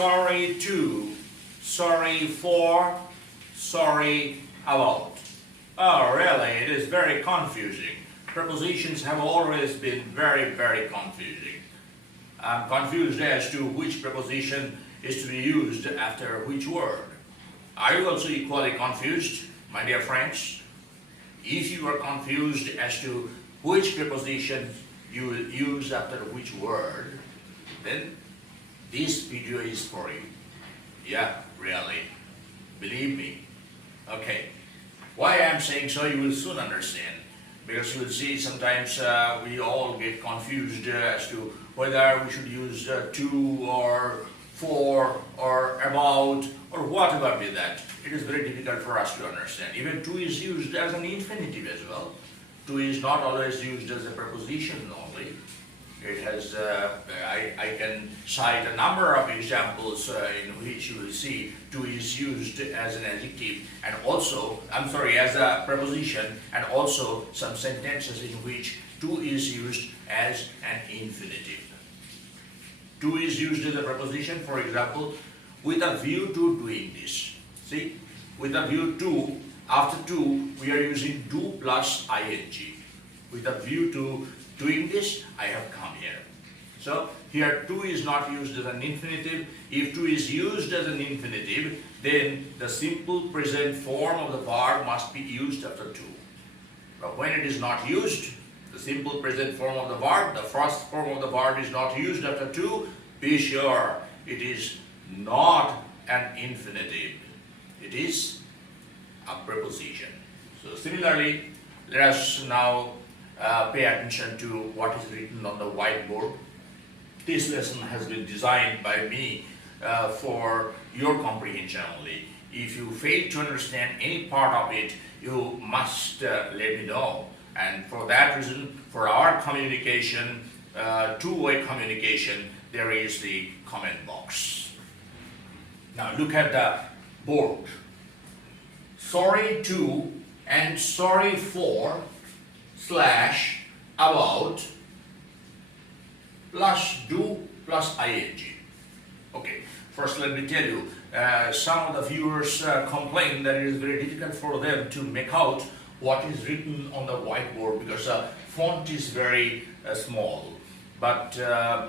sorry to, sorry for, sorry about. Oh, really? It is very confusing. Prepositions have always been very, very confusing. I'm confused as to which preposition is to be used after which word. Are you also equally confused, my dear friends? If you are confused as to which preposition you will use after which word, then this video is for you. Yeah, really. Believe me. Okay. Why I am saying so, you will soon understand. Because you will see sometimes we all get confused as to whether we should use to or for or about or whatever be that. It is very difficult for us to understand. Even to is used as an infinitive as well. To is not always used as a preposition only. It has, I can cite a number of examples in which you will see to is used as an adjective and also, as a preposition, and also some sentences in which to is used as an infinitive. To is used as a preposition, for example, with a view to doing this. See, with a view to, after to, we are using do plus ing. With a view to doing this, I have come here. So here to is not used as an infinitive. If to is used as an infinitive, then the simple present form of the verb must be used after to. But when it is not used, the simple present form of the verb, the first form of the verb is not used after to, be sure it is not an infinitive. It is a preposition. So similarly, let us now pay attention to what is written on the whiteboard. This lesson has been designed by me for your comprehension only. If you fail to understand any part of it, you must let me know. And for that reason, for our communication, two-way communication, there is the comment box. Now look at the board. Sorry to and sorry for slash about plus do plus ing. Okay, first let me tell you, some of the viewers complain that it is very difficult for them to make out what is written on the whiteboard because the font is very small. But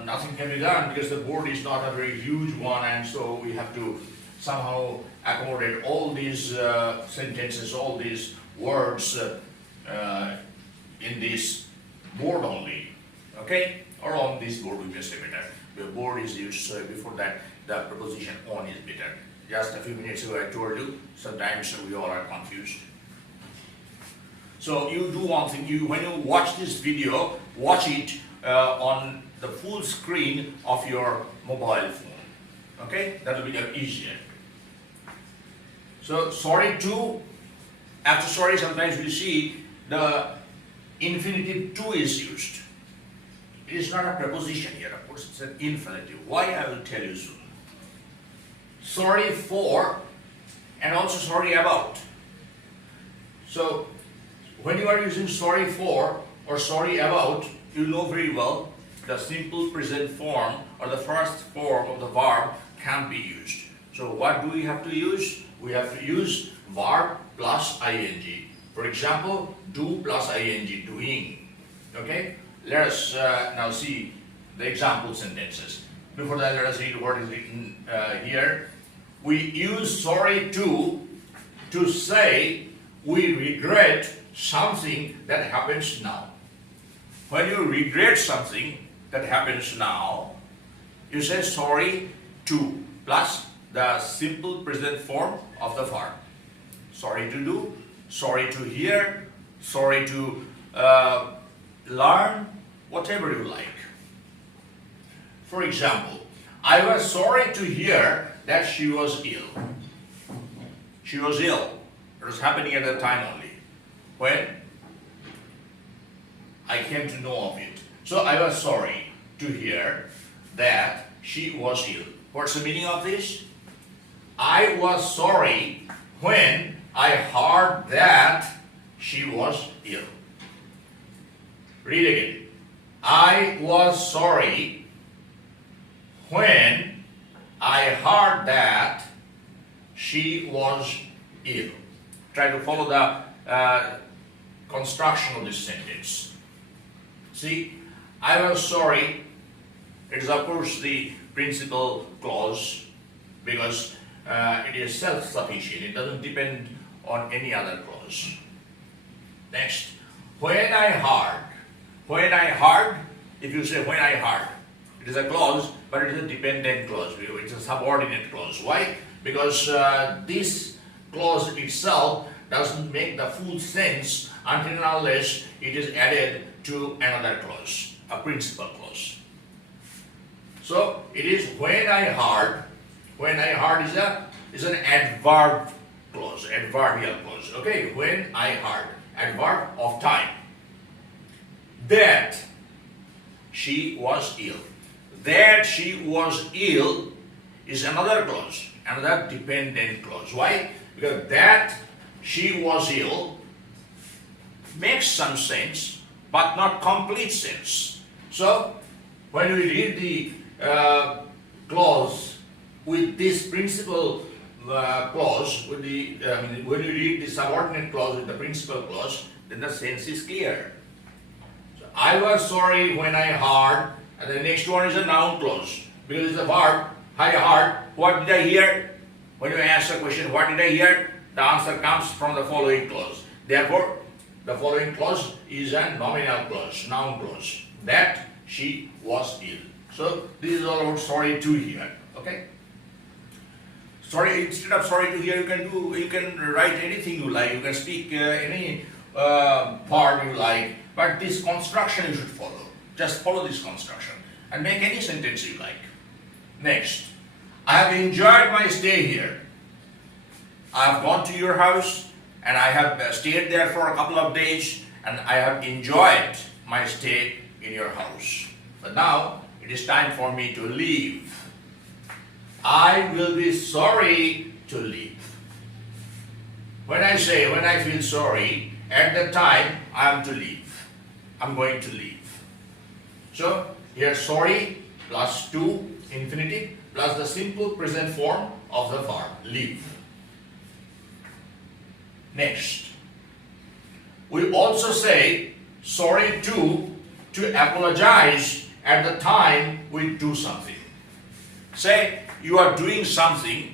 nothing can be done because the board is not a very huge one, and so we have to somehow accommodate all these sentences, all these words in this board only, okay? Or on this board we may say better. The board is used, so before that the preposition on is better. Just a few minutes ago I told you, sometimes we all are confused. So you do one thing, when you watch this video, watch it on the full screen of your mobile phone, okay? That will be easier. So sorry to, after sorry sometimes we see the infinitive to is used. It is not a preposition here, of course, it's an infinitive. Why, I will tell you soon. Sorry for and also sorry about. So when you are using sorry for or sorry about, you know very well the simple present form or the first form of the verb can be used. So what do we have to use? We have to use verb plus ing. For example, do plus ing, doing. Okay? Let us now see the example sentences. Before that, let us read what is written here. We use sorry to say we regret something that happens now. When you regret something that happens now, you say sorry to plus the simple present form of the verb. Sorry to do, sorry to hear, sorry to learn, whatever you like. For example, I was sorry to hear that she was ill. She was ill. It was happening at that time only. When I came to know of it. So I was sorry to hear that she was ill. What's the meaning of this? I was sorry when I heard that she was ill. Read again. I was sorry when I heard that she was ill. Try to follow the construction of this sentence. See, I was sorry. It is of course the principal clause because it is self-sufficient. It doesn't depend on any other clause. Next, when I heard. When I heard, if you say when I heard, it is a clause, but it is a dependent clause. It's a subordinate clause. Why? Because this clause itself doesn't make the full sense until and unless it is added to another clause, a principal clause. So it is when I heard. When I heard is an adverb clause, adverbial clause. Okay, when I heard, adverb of time. That she was ill. That she was ill is another clause, another dependent clause. Why? Because that she was ill makes some sense, but not complete sense. So, when we read the clause with this principal clause, with the when we read the subordinate clause with the principal clause, then the sense is clear. So, I was sorry when I heard, and the next one is a noun clause because it's a verb. I heard. What did I hear? When you ask a question, what did I hear? The answer comes from the following clause. Therefore, the following clause is a nominal clause, noun clause. That she was ill. So this is all about sorry to hear. Okay. Sorry, instead of sorry to hear, you can write anything you like. You can speak any part you like. But this construction you should follow. Just follow this construction and make any sentence you like. Next, I have enjoyed my stay here. I have gone to your house and I have stayed there for a couple of days and I have enjoyed my stay in your house. But now it is time for me to leave. I will be sorry to leave. When I feel sorry, at the time I am to leave. I'm going to leave. So here sorry plus to infinitive plus the simple present form of the verb leave. Next, we also say sorry to apologize at the time we do something. Say you are doing something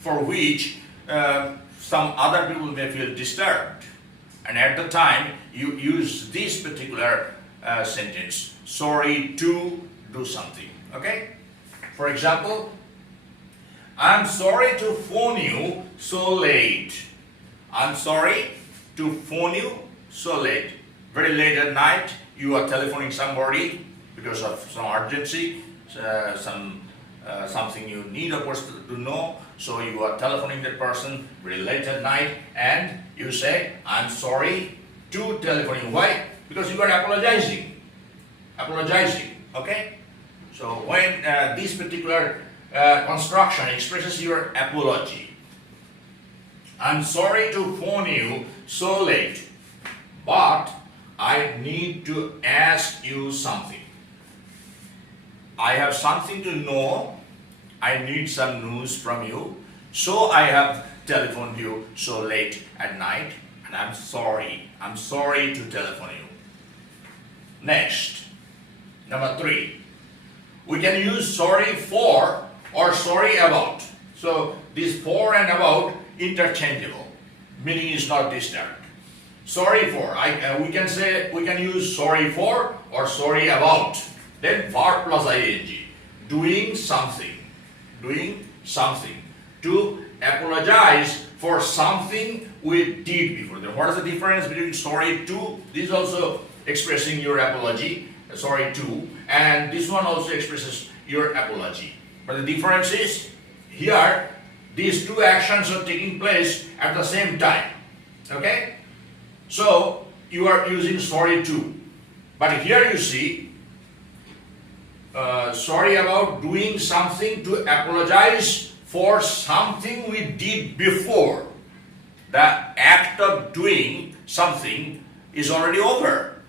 for which some other people may feel disturbed, and at the time you use this particular sentence, sorry to do something. Okay? For example, I'm sorry to phone you so late. I'm sorry to phone you so late. Very late at night, you are telephoning somebody because of some urgency, something you need a person to know. So you are telephoning that person very late at night and you say, I'm sorry to telephone you. Why? Because you are apologizing. Apologizing. Okay? So when this particular construction expresses your apology, I'm sorry to phone you so late, but I need to ask you something. I have something to know. I need some news from you. So I have telephoned you so late at night, and I'm sorry. I'm sorry to telephone you. Next, number 3. We can use sorry for or sorry about. So this for and about interchangeable. Meaning is not disturbed. Sorry for. We can use sorry for or sorry about. Then verb plus ing. Doing something. Doing something. To apologize for something we did before. Then what is the difference between sorry to? This is also expressing your apology. Sorry to. And this one also expresses your apology. But the difference is here these two actions are taking place at the same time. Okay? So you are using sorry to. But here you see sorry about doing something to apologize for something we did before. The act of doing something is already over.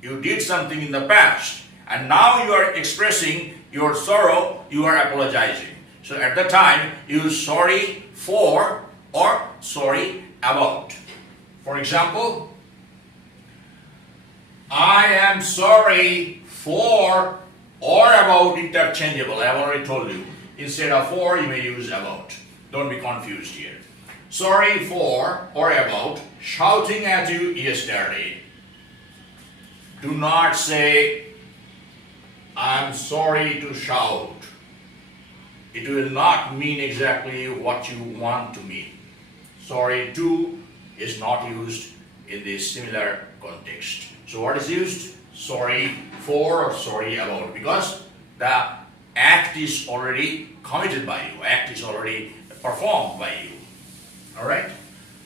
You did something in the past and now you are expressing your sorrow, you are apologizing. So at the time, use sorry for or sorry about. For example, I am sorry for or about interchangeable. I have already told you. Instead of for, you may use about. Don't be confused here. Sorry for or about shouting at you yesterday. Do not say, I'm sorry to shout. It will not mean exactly what you want to mean. Sorry to is not used in this similar context. So what is used? Sorry for or sorry about, because the act is already committed by you. Act is already performed by you. Alright?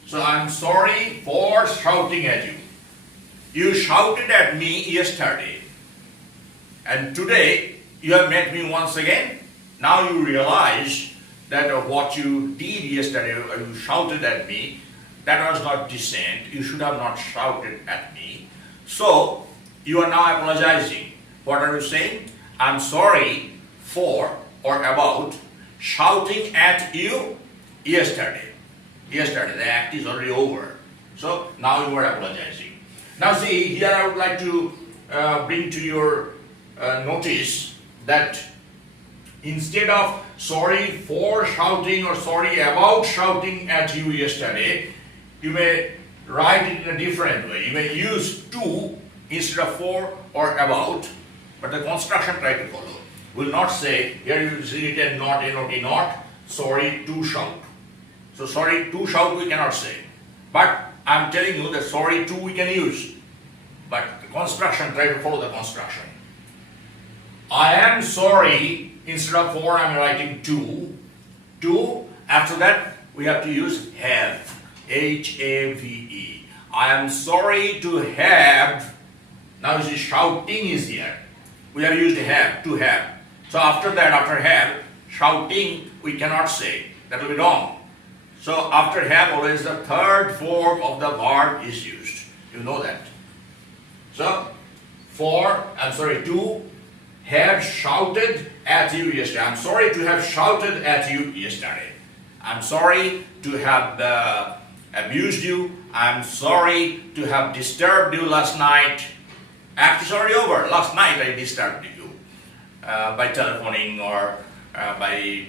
So I'm sorry for shouting at you. You shouted at me yesterday. And today you have met me once again. Now you realize that what you did yesterday, you shouted at me, that was not dissent. You should have not shouted at me. So you are now apologizing. What are you saying? I'm sorry for or about shouting at you yesterday. Yesterday, the act is already over. So now you are apologizing. Now see, here I would like to bring to your notice that instead of sorry for shouting or sorry about shouting at you yesterday, you may write it in a different way. You may use to instead of for or about, but the construction try to follow. Will not say, here you see it and not, not, sorry to shout. So sorry to shout we cannot say. But I am telling you that sorry to we can use. But the construction, try to follow the construction. I am sorry, instead of for I am writing to. To, after that we have to use have. H-A-V-E. I am sorry to have. Now you see shouting is here. We have used have, to have. So after that, after have, shouting we cannot say. That will be wrong. So after have always the third form of the verb is used. You know that. So to have shouted at you yesterday. I'm sorry to have shouted at you yesterday. I'm sorry to have abused you. I'm sorry to have disturbed you last night. Act is already over. Last night I disturbed you by telephoning or by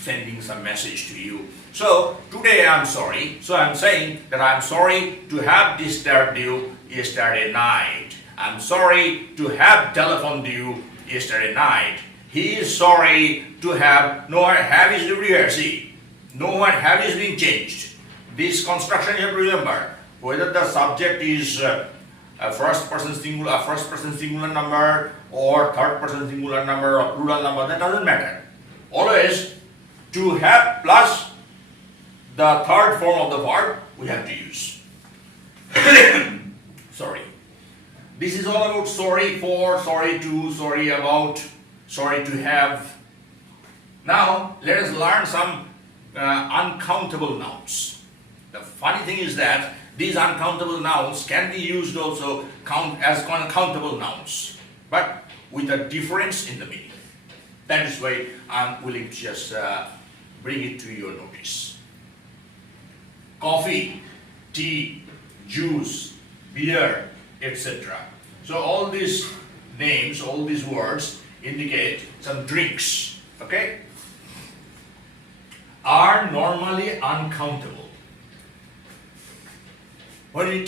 sending some message to you. So today I'm sorry. So I'm saying that I'm sorry to have disturbed you yesterday night. I'm sorry to have telephoned you yesterday night. He is sorry to have, no one have is everywhere, see. No one have is being changed. This construction you have to remember. Whether the subject is a first person singular number or third person singular number or plural number, that doesn't matter. Always to have plus the third form of the verb we have to use. Sorry. This is all about sorry for, sorry to, sorry about, sorry to have. Now let us learn some uncountable nouns. The funny thing is that these uncountable nouns can be used also as uncountable nouns, but with a difference in the meaning. That is why I'm willing to just bring it to your notice. Coffee, tea, juice, beer, etc. So all these names, all these words indicate some drinks, okay, are normally uncountable. When we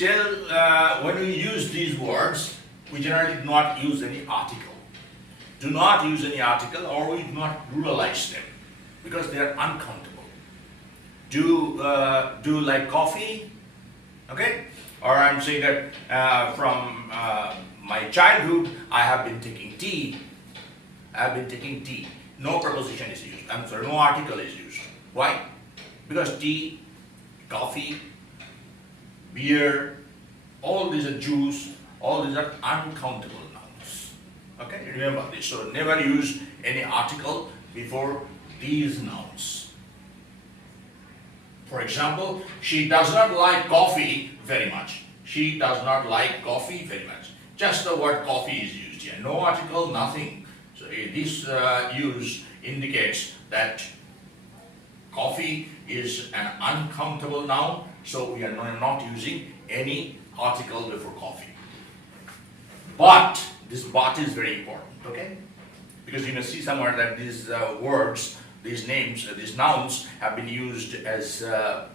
use these words, we generally do not use any article. Do not use any article, or we do not ruralize them because they are uncountable. Do like coffee, okay? Or I'm saying that from my childhood, I have been taking tea. I have been taking tea. No preposition is used. I'm sorry, no article is used. Why? Because tea, coffee, beer, all these are juice, all these are uncountable nouns. Okay, remember this. So never use any article before these nouns. For example, she does not like coffee very much. She does not like coffee very much. Just the word coffee is used here. No article, nothing. So this use indicates that coffee is an uncountable noun, so we are not using any article before coffee. But, this but is very important, okay? Because you may see somewhere that these words, these names, these nouns have been used as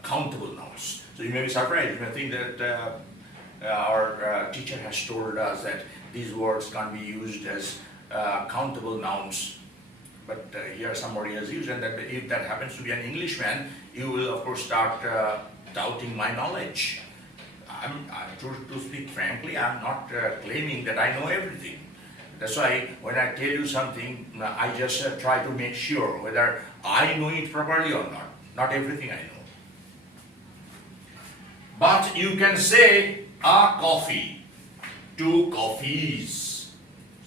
countable nouns. So you may be surprised, you may think that our teacher has told us that these words can't be used as countable nouns. But here somebody has used, and that if that happens to be an Englishman, you will of course start doubting my knowledge. To speak frankly, I'm not claiming that I know everything. That's why when I tell you something, I just try to make sure whether I know it properly or not. Not everything I know. But you can say a coffee, 2 coffees.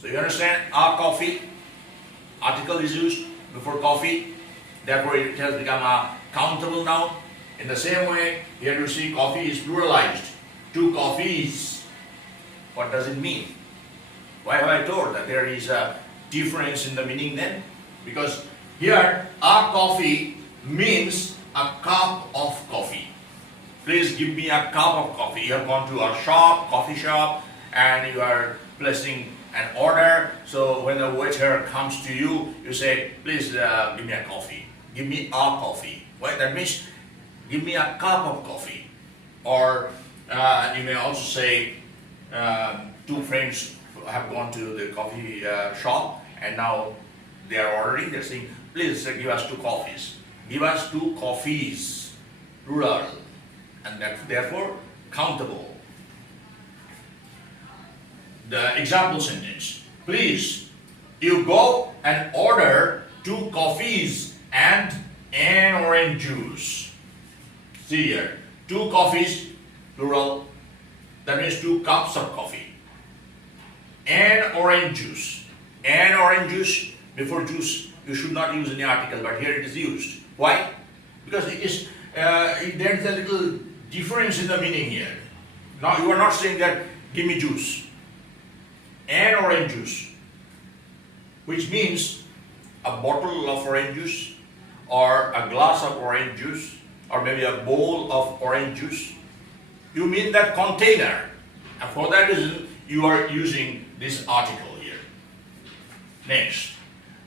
So you understand, a coffee, article is used before coffee, therefore it has become a countable noun. In the same way, here you see coffee is pluralized, 2 coffees. What does it mean? Why have I told that there is a difference in the meaning then? Because here, a coffee means a cup of coffee. Please give me a cup of coffee. You have gone to a shop, coffee shop, and you are placing an order. So when the waiter comes to you, you say, please give me a coffee. Give me a coffee. What that means? Give me a cup of coffee. Or you may also say, 2 friends have gone to the coffee shop, and now they are ordering. They're saying, please give us 2 coffees. Give us 2 coffees, plural, and that therefore countable. The example sentence: please, you go and order 2 coffees and an orange juice. See here, 2 coffees, plural. That means 2 cups of coffee. An orange juice. An orange juice, before juice, you should not use any article, but here it is used. Why? Because it is, there is a little difference in the meaning here. Now you are not saying that, give me juice. An orange juice, which means a bottle of orange juice, or a glass of orange juice, or maybe a bowl of orange juice. You mean that container, and for that reason you are using this article here. Next,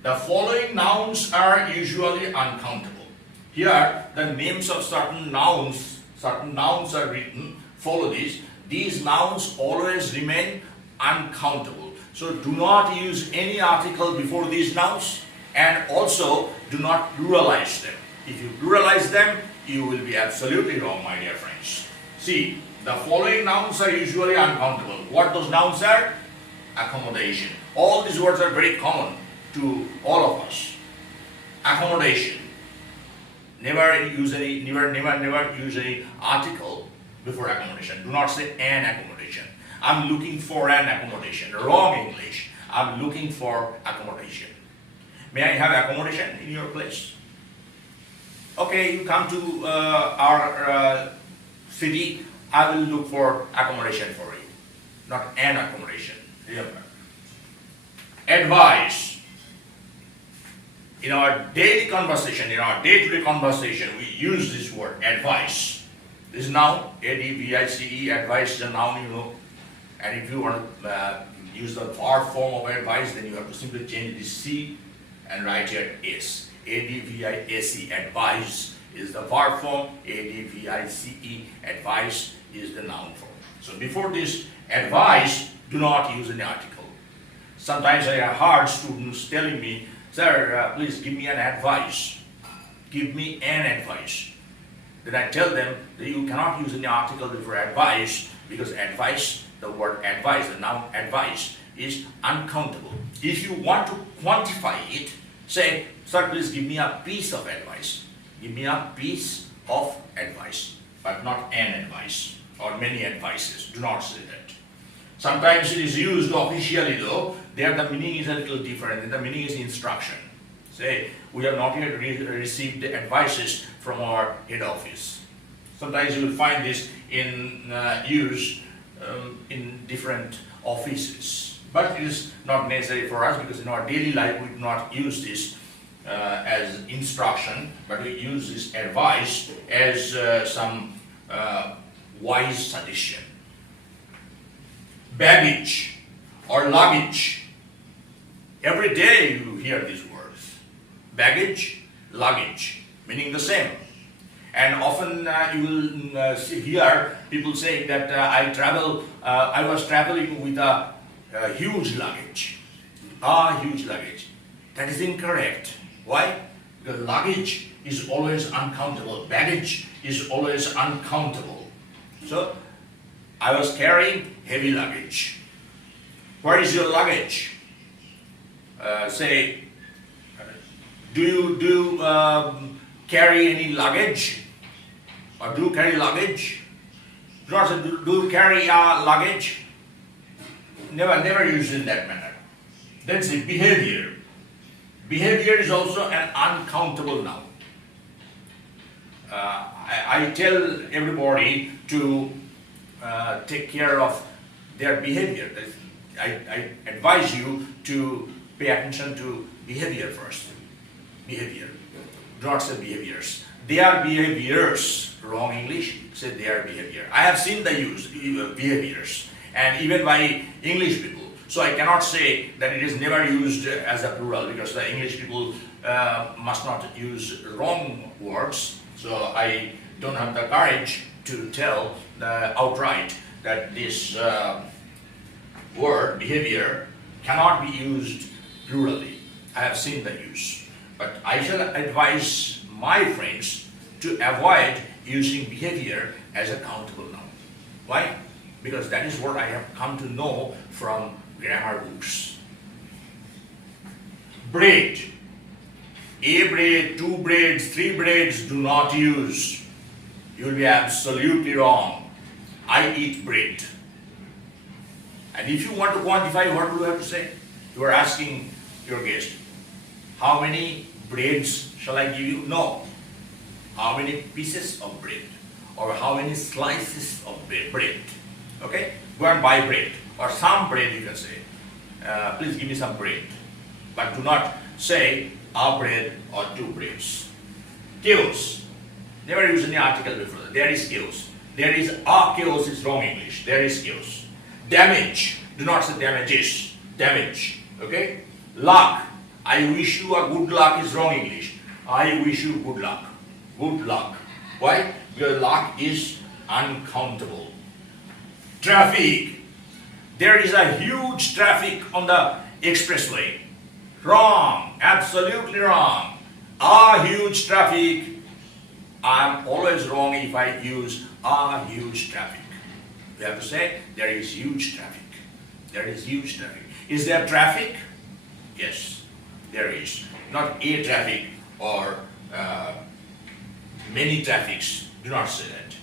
the following nouns are usually uncountable. Here, the names of certain nouns are written. Follow this. These nouns always remain uncountable. So do not use any article before these nouns, and also do not pluralize them. If you pluralize them, you will be absolutely wrong, my dear friends. See, the following nouns are usually uncountable. What those nouns are? Accommodation. All these words are very common to all of us. Accommodation. Never use any article before accommodation. Do not say an accommodation. I'm looking for an accommodation. Wrong English. I'm looking for accommodation. May I have accommodation in your place? Okay, you come to our city. I will look for accommodation for you. Not an accommodation. Remember. Advice. In our daily conversation, in our day-to-day conversation, we use this word, advice. This is noun, A-D-V-I-C-E, advice is a noun, you know. And if you want to use the verb form of advice, then you have to simply change the C and write here S. A-D-V-I-S-E, advice is the verb form, A-D-V-I-C-E, advice is the noun form. So before this advice, do not use any article. Sometimes I have heard students telling me, sir, please give me an advice. Give me an advice. Then I tell them that you cannot use any article before advice, because advice, the word advice, the noun advice, is uncountable. If you want to quantify it, say, sir, please give me a piece of advice. Give me a piece of advice, but not an advice or many advices. Do not say that. Sometimes it is used officially though. There the meaning is a little different, and the meaning is instruction. Say, we have not yet received the advices from our head office. Sometimes you will find this in use in different offices. But it is not necessary for us because in our daily life we do not use this as instruction, but we use this advice as some wise suggestion. Baggage or luggage. Every day you hear these words. Baggage, luggage, meaning the same. And often you will hear people saying that I was traveling with a huge luggage. Huge luggage. That is incorrect. Why? Because luggage is always uncountable. Baggage is always uncountable. So, I was carrying heavy luggage. Where is your luggage? Say, do you carry any luggage? Or do you carry luggage? Do not say, do you carry luggage? Never use it in that manner. That's the behavior. Behavior is also an uncountable noun. I tell everybody to take care of their behavior. I advise you to pay attention to behavior first. Behavior. Do not say behaviors. They are behaviors. Wrong English. Say they are behavior. I have seen the use behaviors, and even by English people. So I cannot say that it is never used as a plural because the English people must not use wrong words. So I don't have the courage to tell outright that this word behavior cannot be used plurally. I have seen the use. But I shall advise my friends to avoid using behavior as a countable noun. Why? Because that is what I have come to know from grammar books. Bread. A bread, two breads, three breads, do not use. You will be absolutely wrong. I eat bread. And if you want to quantify, what do you have to say? You are asking your guest, how many breads shall I give you? No. How many pieces of bread? Or how many slices of bread? Okay? Go and buy bread. Or some bread you can say. Please give me some bread. But do not say a bread or two breads. Chaos. Never use any article before that. There is chaos. There is a chaos is wrong English. There is chaos. Damage. Do not say damages. Damage. Okay? Luck. I wish you a good luck is wrong English. I wish you good luck. Good luck. Why? Because luck is uncountable. Traffic. There is a huge traffic on the expressway. Wrong. Absolutely wrong. A huge traffic. I am always wrong if I use a huge traffic. You have to say there is huge traffic. There is huge traffic. Is there traffic? Yes, there is. Not a traffic or many traffics. Do not say that.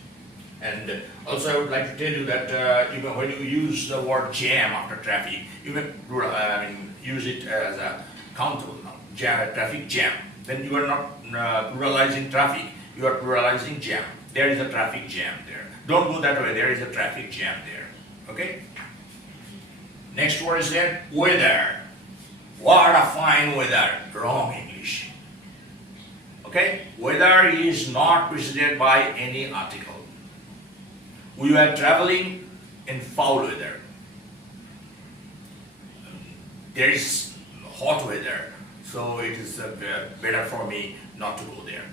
And also I would like to tell you that even when you use the word jam after traffic, you may use it as a countable noun. Traffic jam. Then you are not pluralizing traffic. You are pluralizing jam. There is a traffic jam there. Don't go that way. There is a traffic jam there. Okay? Next word is there, weather. What a fine weather. Wrong English. Okay? Weather is not preceded by any article. We were traveling in foul weather. There is hot weather, so it is better for me not to go there.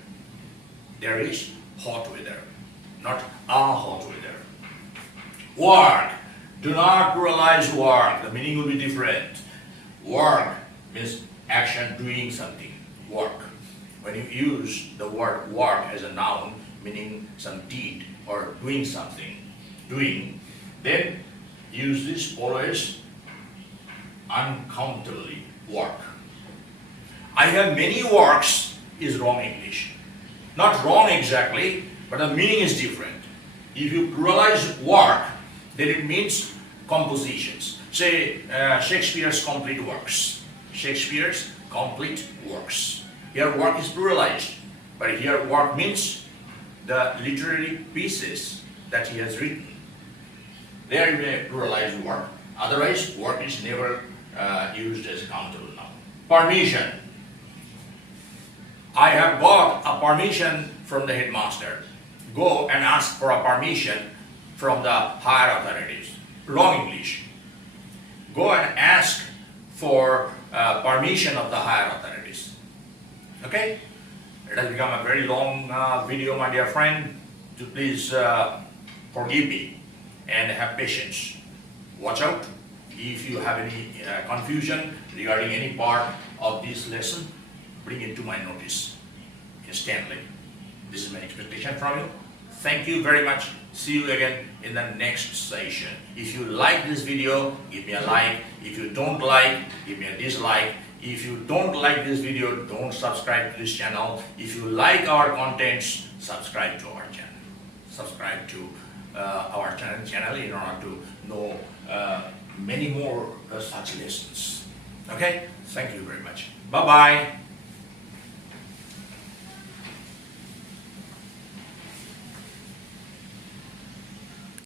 There is hot weather, not a hot weather. Work. Do not pluralize work. The meaning will be different. Work means action, doing something. Work. When you use the word work as a noun, meaning some deed or doing something, then use this always uncountably. Work. I have many works is wrong English. Not wrong exactly, but the meaning is different. If you pluralize work, then it means compositions. Say Shakespeare's complete works. Shakespeare's complete works. Here work is pluralized, but here work means the literary pieces that he has written. There you may pluralize work. Otherwise, word is never used as a countable noun. Permission. I have got a permission from the headmaster. Go and ask for a permission from the higher authorities. Wrong English. Go and ask for permission of the higher authorities. Okay? It has become a very long video, my dear friend. Please forgive me and have patience. Watch out. If you have any confusion regarding any part of this lesson, bring it to my notice instantly. This is my expectation from you. Thank you very much. See you again in the next session. If you like this video, give me a like. If you don't like, give me a dislike. If you don't like this video, don't subscribe to this channel. If you like our contents, subscribe to our channel. Subscribe to our channel in order to know many more such lessons. Okay? Thank you very much. Bye-bye.